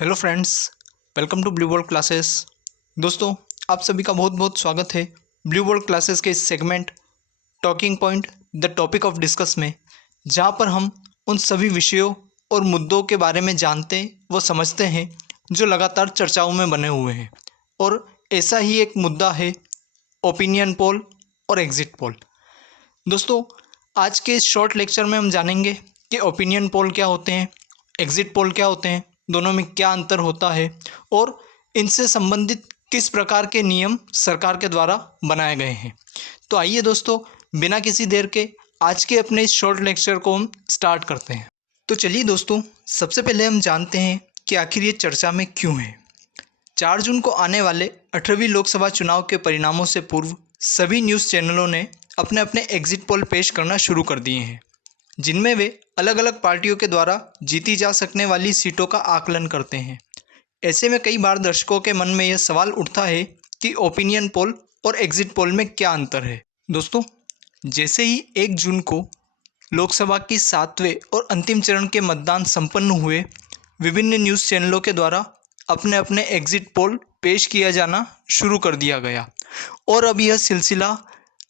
Hello friends, welcome to blue board classes. दोस्तों, आप सभी का बहुत बहुत स्वागत है ब्लू बोर्ड क्लासेस के इस segment talking point the topic of discuss में, जहां पर हम उन सभी विषयों और मुद्दों के बारे में जानते व समझते हैं जो लगातार चर्चाओं में बने हुए हैं। और ऐसा ही एक मुद्दा है ओपिनियन पोल और एग्जिट पोल। दोस्तों, आज के इस शॉर्ट लेक्चर में हम जानेंगे कि ओपिनियन पोल क्या होते हैं, एग्जिट पोल क्या होते हैं, दोनों में क्या अंतर होता है और इनसे संबंधित किस प्रकार के नियम सरकार के द्वारा बनाए गए हैं। तो आइए दोस्तों, बिना किसी देर के आज के अपने इस शॉर्ट लेक्चर को हम स्टार्ट करते हैं। तो चलिए दोस्तों, सबसे पहले हम जानते हैं कि आखिर ये चर्चा में क्यों है। 4 जून को आने वाले 18वीं लोकसभा चुनाव के परिणामों से पूर्व सभी न्यूज़ चैनलों ने अपने अपने एग्जिट पोल पेश करना शुरू कर दिए हैं, जिनमें वे अलग अलग पार्टियों के द्वारा जीती जा सकने वाली सीटों का आकलन करते हैं। ऐसे में कई बार दर्शकों के मन में यह सवाल उठता है कि ओपिनियन पोल और एग्जिट पोल में क्या अंतर है। दोस्तों, जैसे ही 1 जून को लोकसभा की 7वें और अंतिम चरण के मतदान संपन्न हुए, विभिन्न न्यूज़ चैनलों के द्वारा अपने अपने एग्जिट पोल पेश किया जाना शुरू कर दिया गया और अब यह सिलसिला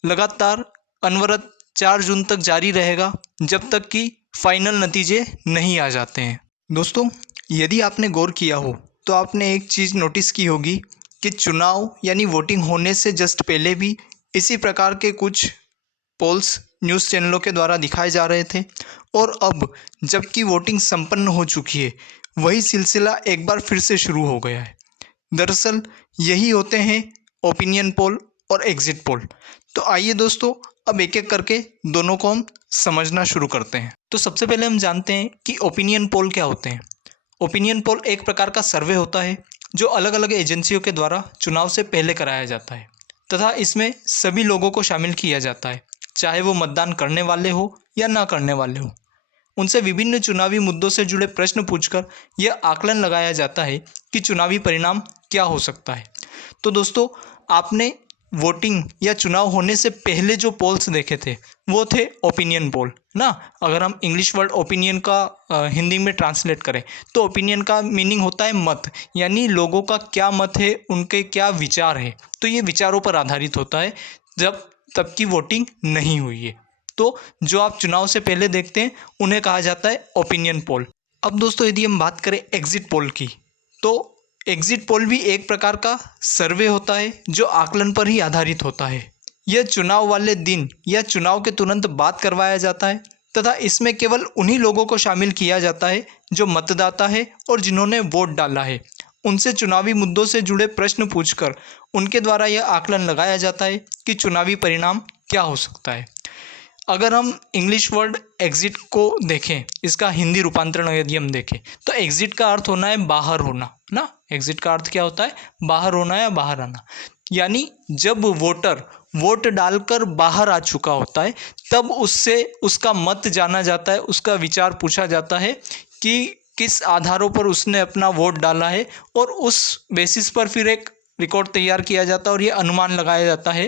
लगातार अनवरत 4 जून तक जारी रहेगा, जब तक कि फाइनल नतीजे नहीं आ जाते हैं। दोस्तों, यदि आपने गौर किया हो तो आपने एक चीज़ नोटिस की होगी कि चुनाव यानी वोटिंग होने से जस्ट पहले भी इसी प्रकार के कुछ पोल्स न्यूज़ चैनलों के द्वारा दिखाए जा रहे थे, और अब जबकि वोटिंग संपन्न हो चुकी है, वही सिलसिला एक बार फिर से शुरू हो गया है। दरअसल यही होते हैं ओपिनियन पोल और एग्जिट पोल। तो आइए दोस्तों, अब एक एक करके दोनों को हम समझना शुरू करते हैं। तो सबसे पहले हम जानते हैं कि ओपिनियन पोल क्या होते हैं। ओपिनियन पोल एक प्रकार का सर्वे होता है जो अलग अलग एजेंसियों के द्वारा चुनाव से पहले कराया जाता है, तथा इसमें सभी लोगों को शामिल किया जाता है, चाहे वो मतदान करने वाले हो या ना करने वाले हो। उनसे विभिन्न चुनावी मुद्दों से जुड़े प्रश्न पूछकर यह आकलन लगाया जाता है कि चुनावी परिणाम क्या हो सकता है। तो दोस्तों, आपने वोटिंग या चुनाव होने से पहले जो पोल्स देखे थे वो थे ओपिनियन पोल ना। अगर हम इंग्लिश वर्ड ओपिनियन का हिंदी में ट्रांसलेट करें तो ओपिनियन का मीनिंग होता है मत, यानी लोगों का क्या मत है, उनके क्या विचार है। तो ये विचारों पर आधारित होता है जब तब की वोटिंग नहीं हुई है। तो जो आप चुनाव से पहले देखते हैं उन्हें कहा जाता है ओपिनियन पोल। अब दोस्तों, यदि हम बात करें एग्जिट पोल की, तो एग्जिट पोल भी एक प्रकार का सर्वे होता है जो आकलन पर ही आधारित होता है। यह चुनाव वाले दिन या चुनाव के तुरंत बाद करवाया जाता है, तथा इसमें केवल उन्हीं लोगों को शामिल किया जाता है जो मतदाता है और जिन्होंने वोट डाला है। उनसे चुनावी मुद्दों से जुड़े प्रश्न पूछकर उनके द्वारा यह आकलन लगाया जाता है कि चुनावी परिणाम क्या हो सकता है। अगर हम इंग्लिश वर्ड एग्जिट को देखें, इसका हिंदी रूपांतरण यदि हम देखें, तो एग्जिट का अर्थ होना है बाहर होना ना। एग्जिट का अर्थ क्या होता है? बाहर होना या बाहर आना। यानी जब वोटर वोट डालकर बाहर आ चुका होता है, तब उससे उसका मत जाना जाता है, उसका विचार पूछा जाता है कि किस आधारों पर उसने अपना वोट डाला है, और उस बेसिस पर फिर एक रिकॉर्ड तैयार किया जाता है और ये अनुमान लगाया जाता है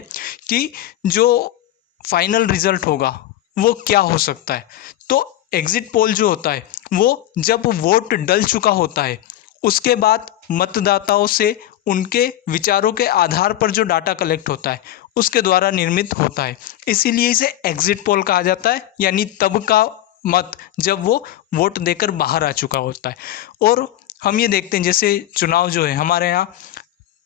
कि जो फाइनल रिजल्ट होगा वो क्या हो सकता है। तो एग्जिट पोल जो होता है वो जब वोट डल चुका होता है, उसके बाद मतदाताओं से उनके विचारों के आधार पर जो डाटा कलेक्ट होता है उसके द्वारा निर्मित होता है। इसीलिए इसे एग्जिट पोल कहा जाता है, यानी तब का मत जब वो वोट देकर बाहर आ चुका होता है। और हम ये देखते हैं, जैसे चुनाव जो है हमारे यहाँ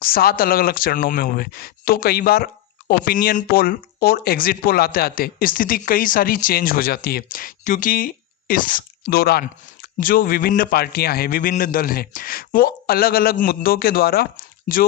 7 अलग अलग चरणों में हुए, तो कई बार ओपिनियन पोल और एग्जिट पोल आते आते स्थिति कई सारी चेंज हो जाती है, क्योंकि इस दौरान जो विभिन्न पार्टियां हैं, विभिन्न दल हैं, वो अलग अलग मुद्दों के द्वारा जो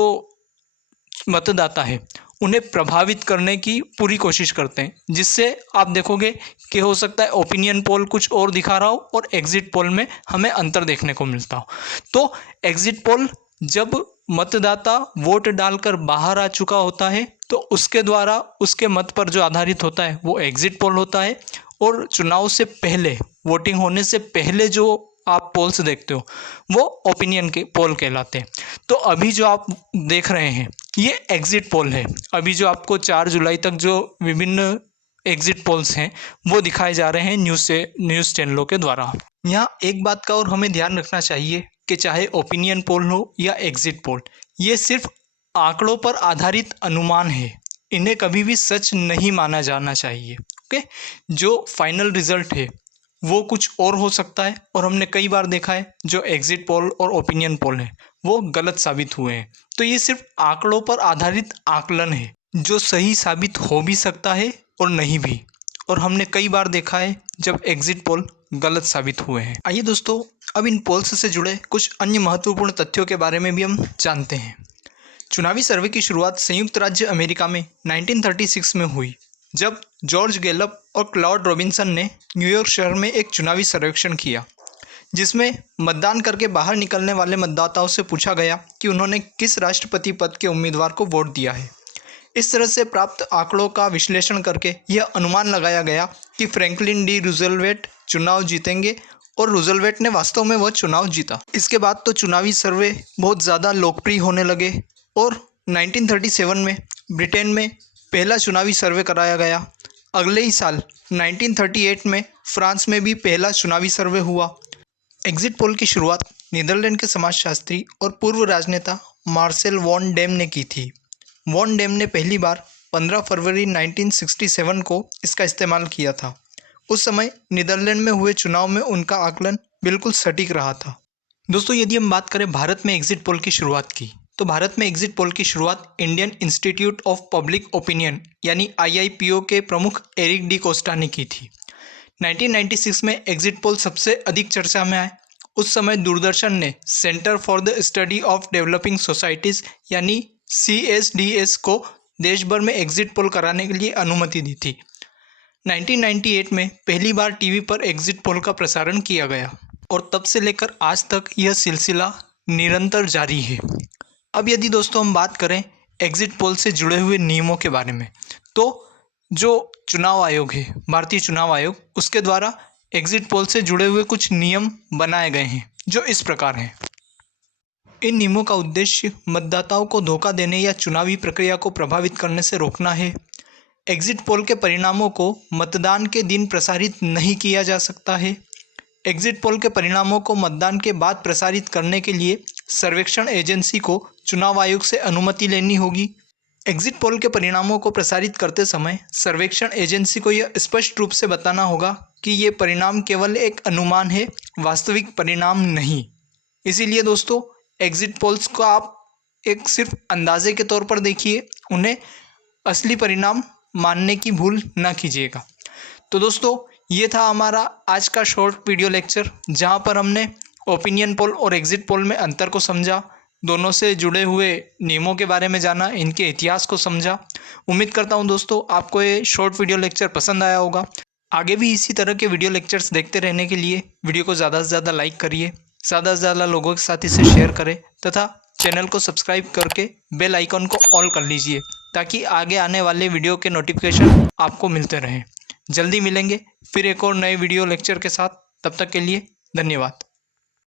मतदाता है उन्हें प्रभावित करने की पूरी कोशिश करते हैं, जिससे आप देखोगे कि हो सकता है ओपिनियन पोल कुछ और दिखा रहा हो और एग्जिट पोल में हमें अंतर देखने को मिलता हो। तो एग्जिट पोल जब मतदाता वोट डालकर बाहर आ चुका होता है तो उसके द्वारा उसके मत पर जो आधारित होता है वो एग्जिट पोल होता है, और चुनाव से पहले, वोटिंग होने से पहले जो आप पोल्स देखते हो वो ओपिनियन के पोल कहलाते हैं। तो अभी जो आप देख रहे हैं ये एग्जिट पोल है। अभी जो आपको 4 जुलाई तक जो विभिन्न एग्जिट पोल्स हैं वो दिखाए जा रहे हैं न्यूज़ चैनलों के द्वारा। यहाँ एक बात का और हमें ध्यान रखना चाहिए कि चाहे ओपिनियन पोल हो या एग्जिट पोल, ये सिर्फ आंकड़ों पर आधारित अनुमान है। इन्हें कभी भी सच नहीं माना जाना चाहिए। ओके, जो फाइनल रिजल्ट है वो कुछ और हो सकता है, और हमने कई बार देखा है जो एग्जिट पोल और ओपिनियन पोल है वो गलत साबित हुए हैं। तो ये सिर्फ आंकड़ों पर आधारित आकलन है जो सही साबित हो भी सकता है और नहीं भी, और हमने कई बार देखा है जब एग्जिट पोल गलत साबित हुए हैं। आइए दोस्तों, अब इन पोल्स से जुड़े कुछ अन्य महत्वपूर्ण तथ्यों के बारे में भी हम जानते हैं। चुनावी सर्वे की शुरुआत संयुक्त राज्य अमेरिका में 1936 में हुई, जब जॉर्ज गैलप और क्लाउड रॉबिन्सन ने न्यूयॉर्क शहर में एक चुनावी सर्वेक्षण किया, जिसमें मतदान करके बाहर निकलने वाले मतदाताओं से पूछा गया कि उन्होंने किस राष्ट्रपति पद के उम्मीदवार को वोट दिया है। इस तरह से प्राप्त आंकड़ों का विश्लेषण करके यह अनुमान लगाया गया कि फ्रैंकलिन डी रूजवेल्ट चुनाव जीतेंगे, और रूजवेल्ट ने वास्तव में वह चुनाव जीता। इसके बाद तो चुनावी सर्वे बहुत ज़्यादा लोकप्रिय होने लगे, और 1937 में ब्रिटेन में पहला चुनावी सर्वे कराया गया। अगले ही साल 1938 में फ्रांस में भी पहला चुनावी सर्वे हुआ। एग्जिट पोल की शुरुआत नीदरलैंड के समाजशास्त्री और पूर्व राजनेता मार्सेल वॉन डेम ने की थी। वॉन डेम ने पहली बार 15 फरवरी 1967 को इसका इस्तेमाल किया था। उस समय नीदरलैंड में हुए चुनाव में उनका आकलन बिल्कुल सटीक रहा था। दोस्तों, यदि हम बात करें भारत में एग्जिट पोल की शुरुआत की, तो भारत में एग्जिट पोल की शुरुआत Indian institute of public opinion यानी IIPO के प्रमुख एरिक डी कोस्टा ने की थी। 1996 में एग्जिट पोल सबसे अधिक चर्चा में आए। उस समय दूरदर्शन ने centre for the study of developing societies यानी CSDS को देश भर में एग्जिट पोल कराने के लिए अनुमति दी थी। 1998 में पहली बार टीवी पर एग्जिट पोल का प्रसारण किया गया, और तब से लेकर आज तक यह सिलसिला निरंतर जारी है। अब यदि दोस्तों हम बात करें एग्जिट पोल से जुड़े हुए नियमों के बारे में, तो जो चुनाव आयोग है, भारतीय चुनाव आयोग, उसके द्वारा एग्जिट पोल से जुड़े हुए कुछ नियम बनाए गए हैं जो इस प्रकार हैं। इन नियमों का उद्देश्य मतदाताओं को धोखा देने या चुनावी प्रक्रिया को प्रभावित करने से रोकना है। एग्जिट पोल के परिणामों को मतदान के दिन प्रसारित नहीं किया जा सकता है। एग्जिट पोल के परिणामों को मतदान के बाद प्रसारित करने के लिए सर्वेक्षण एजेंसी को चुनाव आयोग से अनुमति लेनी होगी। एग्जिट पोल के परिणामों को प्रसारित करते समय सर्वेक्षण एजेंसी को यह स्पष्ट रूप से बताना होगा कि ये परिणाम केवल एक अनुमान है, वास्तविक परिणाम नहीं। इसीलिए दोस्तों, एग्जिट पोल्स को आप एक सिर्फ अंदाजे के तौर पर देखिए, उन्हें असली परिणाम मानने की भूल ना कीजिएगा। तो दोस्तों, ये था हमारा आज का शॉर्ट वीडियो लेक्चर, जहाँ पर हमने ओपिनियन पोल और एग्जिट पोल में अंतर को समझा, दोनों से जुड़े हुए नियमों के बारे में जाना, इनके इतिहास को समझा। उम्मीद करता हूँ दोस्तों आपको ये शॉर्ट वीडियो लेक्चर पसंद आया होगा। आगे भी इसी तरह के वीडियो लेक्चर्स देखते रहने के लिए वीडियो को ज़्यादा से ज़्यादा लाइक करिए, ज़्यादा से ज़्यादा लोगों के साथ इसे शेयर करें, तथा चैनल को सब्सक्राइब करके बेल आइकन को ऑल कर लीजिए, ताकि आगे आने वाले वीडियो के नोटिफिकेशन आपको मिलते रहें। जल्दी मिलेंगे फिर एक और नए वीडियो लेक्चर के साथ। तब तक के लिए धन्यवाद।